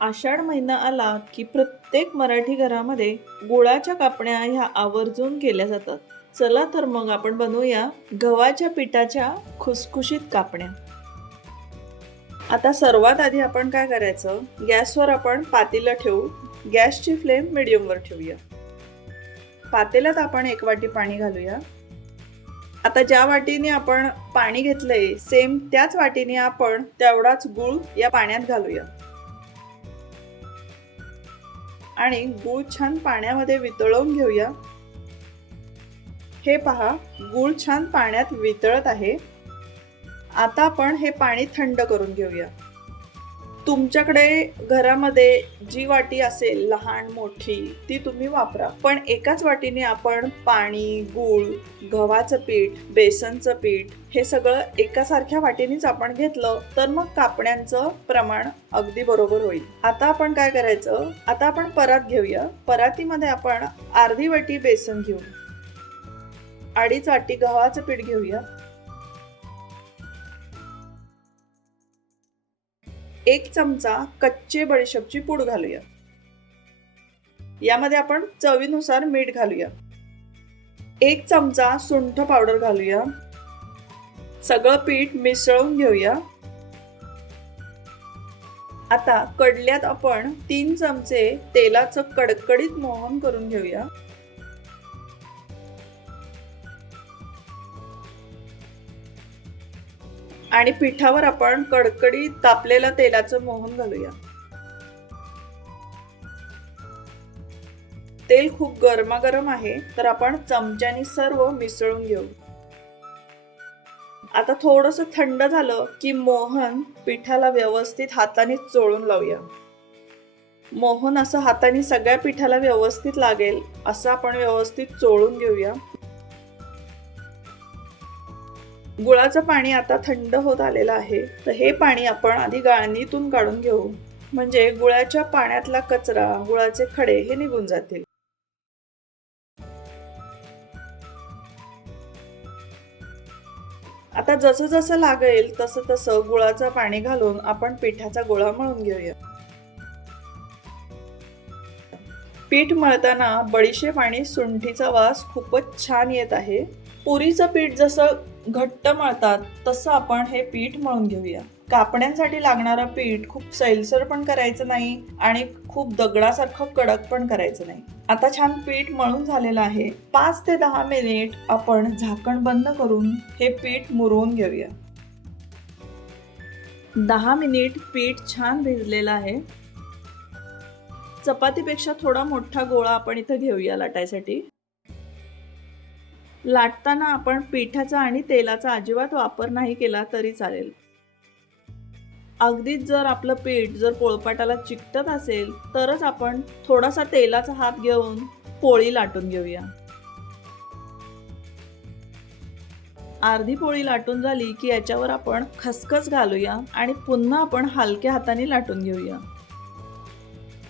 आषाढ महिना आला की प्रत्येक मराठी घरामध्ये गुळाच्या कापण्या ह्या आवर्जून केल्या जातात. चला तर मग आपण बनवूया गव्हाच्या पिठाच्या खुसखुशीत कापण्या. आता सर्वात आधी आपण काय करायचं, गॅसवर आपण पातेलं ठेवू. गॅसची फ्लेम मीडियमवर ठेवूया. पातेल्यात आपण 1 वाटी पाणी घालूया. आता ज्या वाटीने आपण पाणी घेतलंय सेम त्याच वाटीने आपण तेवढाच गूळ या पाण्यात घालूया आणि गूळ छान पाण्यामध्ये वितळवून घेऊया. हे पहा, गूळ छान पाण्यात वितळत आहे. आता आपण हे पाणी थंड करून घेऊया. तुमच्याकडे घरामध्ये जी वाटी असेल लहान मोठी ती तुम्ही वापरा, पण एकाच वाटीने आपण पाणी, गूळ, गव्हाचं पीठ, बेसनचं पीठ हे सगळं एकासारख्या वाटीनेच आपण घेतलं तर मग कापण्यांचं प्रमाण अगदी बरोबर होईल. आता आपण काय करायचं, आता आपण परात घेऊया. परातीमध्ये आपण अर्धी वाटी बेसन घेऊ, 2.5 वाटी गव्हाचं पीठ घेऊया, 1 चमचा कच्चे बडीशेपची पूड घालूया. यामध्ये आपण चवीनुसार मीठ घालूया. 1 चमचा सुंठ पावडर घालूया. सगळं पीठ मिसळून घेऊया. आता कडल्यात आपण 3 चमचे तेलाचं कडकडीत मोहन करून घेऊया. आणि पिठावर आपण कडकडीत तापलेलं तेलाचं मोहन घालूया. तेल खूप गरमागरम आहे तर आपण चमच्याने सर्व मिसळून घेऊ. आता थोडंसं थंड झालं की मोहन पिठाला व्यवस्थित हाताने चोळून लावूया. मोहन असं हाताने सगळ्या पिठाला व्यवस्थित लागेल असं आपण व्यवस्थित चोळून घेऊया. गुळाचं पाणी आता थंड होत आलेलं आहे, तर हे पाणी आपण आधी गाळणीतून काढून घेऊ, म्हणजे गुळाच्या पाण्यातला कचरा, गुळाचे खडे हे निघून जातील. आता जसं जसं लागेल तसं तसं गुळाचं पाणी घालून आपण पिठाचा गोळा मळून घेऊया. पीठ मळताना बडीशेप आणि सुंठीचा वास खूपच छान येत आहे. पुरीचं पीठ जसं घट्ट मळतात तसं आपण हे पीठ मळून घेऊया. कापण्यांसाठी लागणारं पीठ खूप सैलसर पण करायचं नाही आणि खूप दगडासारखं कडक पण करायचं नाही. आता छान पीठ मळून झालेलं आहे. 5 ते 10 मिनिट आपण झाकण बंद करून हे पीठ मुरवून घेऊया. 10 मिनिट पीठ छान भिजलेलं आहे. चपातीपेक्षा थोडा मोठा गोळा आपण इथं घेऊया लाटायसाठी. लाटताना आपण पिठाचा आणि तेलाचा अजिबात वापर नाही केला तरी चालेल. अगदीच जर आपलं पीठ जर पोळपाटाला चिकटत असेल तरच आपण थोडासा तेलाचा हात घेऊन पोळी लाटून घेऊया. अर्धी पोळी लाटून झाली की याच्यावर आपण खसखस घालूया आणि पुन्हा आपण हलक्या हाताने लाटून घेऊया.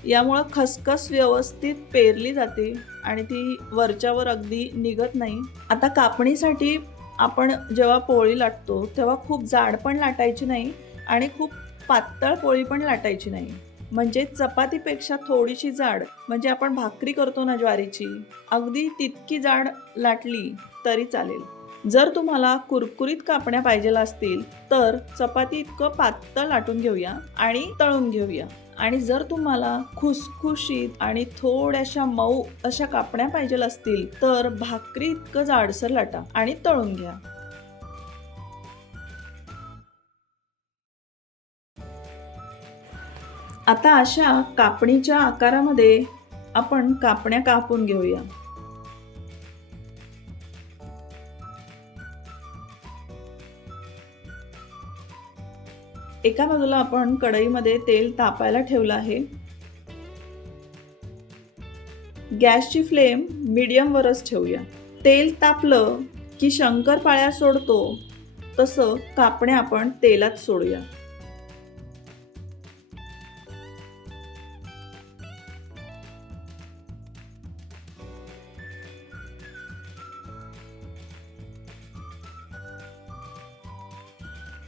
यामुळे खसखस व्यवस्थित पेरली जाते आणि ती वरच्यावर अगदी निघत नाही. आता कापणीसाठी आपण जेव्हा पोळी लाटतो तेव्हा खूप जाड पण लाटायची नाही आणि खूप पातळ पोळी पण लाटायची नाही, म्हणजे चपातीपेक्षा थोडीशी जाड, म्हणजे आपण भाकरी करतो ना ज्वारीची, अगदी तितकी जाड लाटली तरी चालेल. जर तुम्हाला कुरकुरीत कापण्या पाहिजे असतील तर चपाती इतकं पातळ लाटून घेऊया आणि तळून घेऊया. आणि जर तुम्हाला खुसखुशीत आणि थोड्याशा मऊ अशा कापण्या पाहिजे असतील तर भाकरी इतकं जाडसर लाटा आणि तळून घ्या. आता अशा कापणीच्या आकारामध्ये आपण कापण्या कापून घेऊया. एका बाजूला आपण कढईमध्ये तेल तापायला ठेवलं आहे. गॅसची फ्लेम मीडियमवरच ठेवूया. तेल तापलं की शंकरपाळ्या सोडतो तसं कापण्या आपण तेलात सोडूया.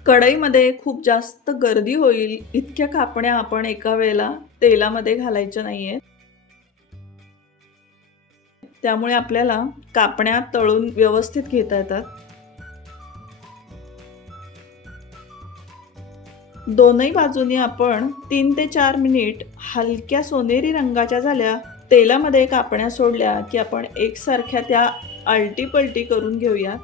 कढईमध्ये खूप जास्त गर्दी होईल इतक्या कापण्या आपण एका वेळेला तेलामध्ये घालायच्या नाहीयेत. त्यामुळे आपल्याला कापण्या तळून व्यवस्थित घेता येतात. दोनही बाजूनी आपण 3 ते 4 मिनिट हलक्या सोनेरी रंगाच्या झाल्या, तेलामध्ये कापण्या सोडल्या की आपण एकसारख्या त्या आलटी-पलटी करून घेऊया.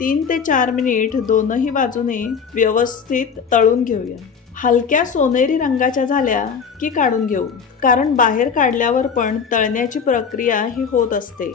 तीन ते 4 मिनिट दोनही बाजूने व्यवस्थित तळून घेऊया. हलक्या सोनेरी रंगाच्या झाल्या की काढून घेऊ, कारण बाहेर काढल्यावर पण तळण्याची प्रक्रिया ही होत असते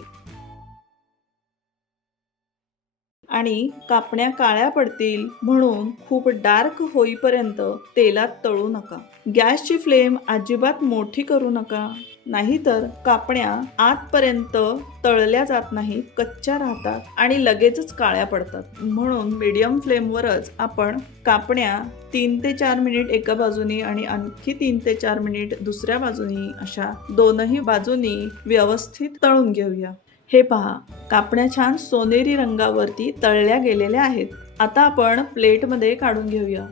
आणि कापण्या काळ्या पडतील, म्हणून खूप डार्क होईपर्यंत तेलात तळू नका. गॅसची फ्लेम अजिबात मोठी करू नका, नाहीतर कापण्या आतपर्यंत तळल्या जात नाहीत, कच्च्या राहतात आणि लगेचच काळ्या पडतात. म्हणून मीडियम फ्लेमवरच आपण कापण्या 3 ते 4 मिनिट एका बाजूनी आणि आणखी 3 ते 4 मिनिट दुसऱ्या बाजूनी अशा दोनही बाजूनी व्यवस्थित तळून घेऊया. हे पहा, कापण्या छान सोनेरी रंगावरती तळल्या गेलेल्या आहेत. आता आपण प्लेटमध्ये काढून घेऊया.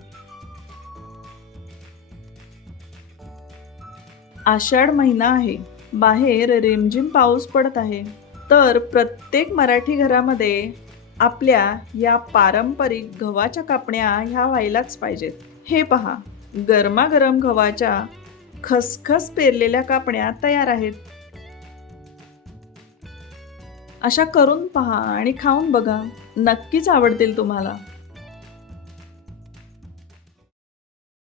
आषाढ महिना आहे, बाहेर रिमझिम पाऊस पडत आहे, तर प्रत्येक मराठी घरामध्ये आपल्या या पारंपरिक गव्हाच्या कापण्या ह्या व्हायलाच पाहिजेत. हे पहा, गरमागरम गव्हाच्या खसखस पेरलेल्या कापण्या तयार आहेत. अशा करून पहा आणि खाऊन बघा, नक्कीच आवडतील तुम्हाला.